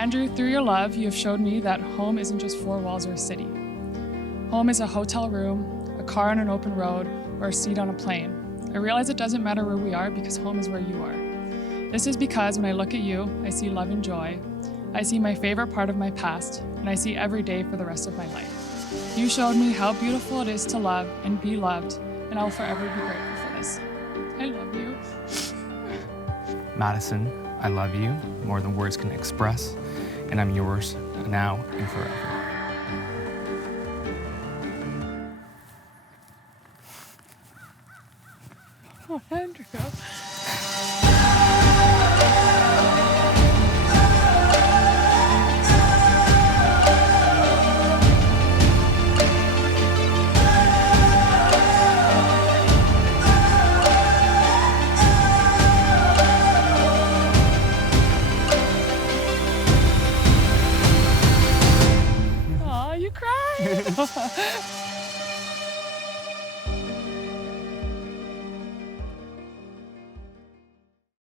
Andrew, through your love, you have showed me that home isn't just four walls or a city. Home is a hotel room, a car on an open road, or a seat on a plane. I realize it doesn't matter where we are because home is where you are. This is because when I look at you, I see love and joy. I see my favorite part of my past, and I see every day for the rest of my life. You showed me how beautiful it is to love and be loved, and I will forever be grateful for this. I love you. Madison, I love you more than words can express, and I'm yours now and forever. Oh, Andrew. Aw, you cried.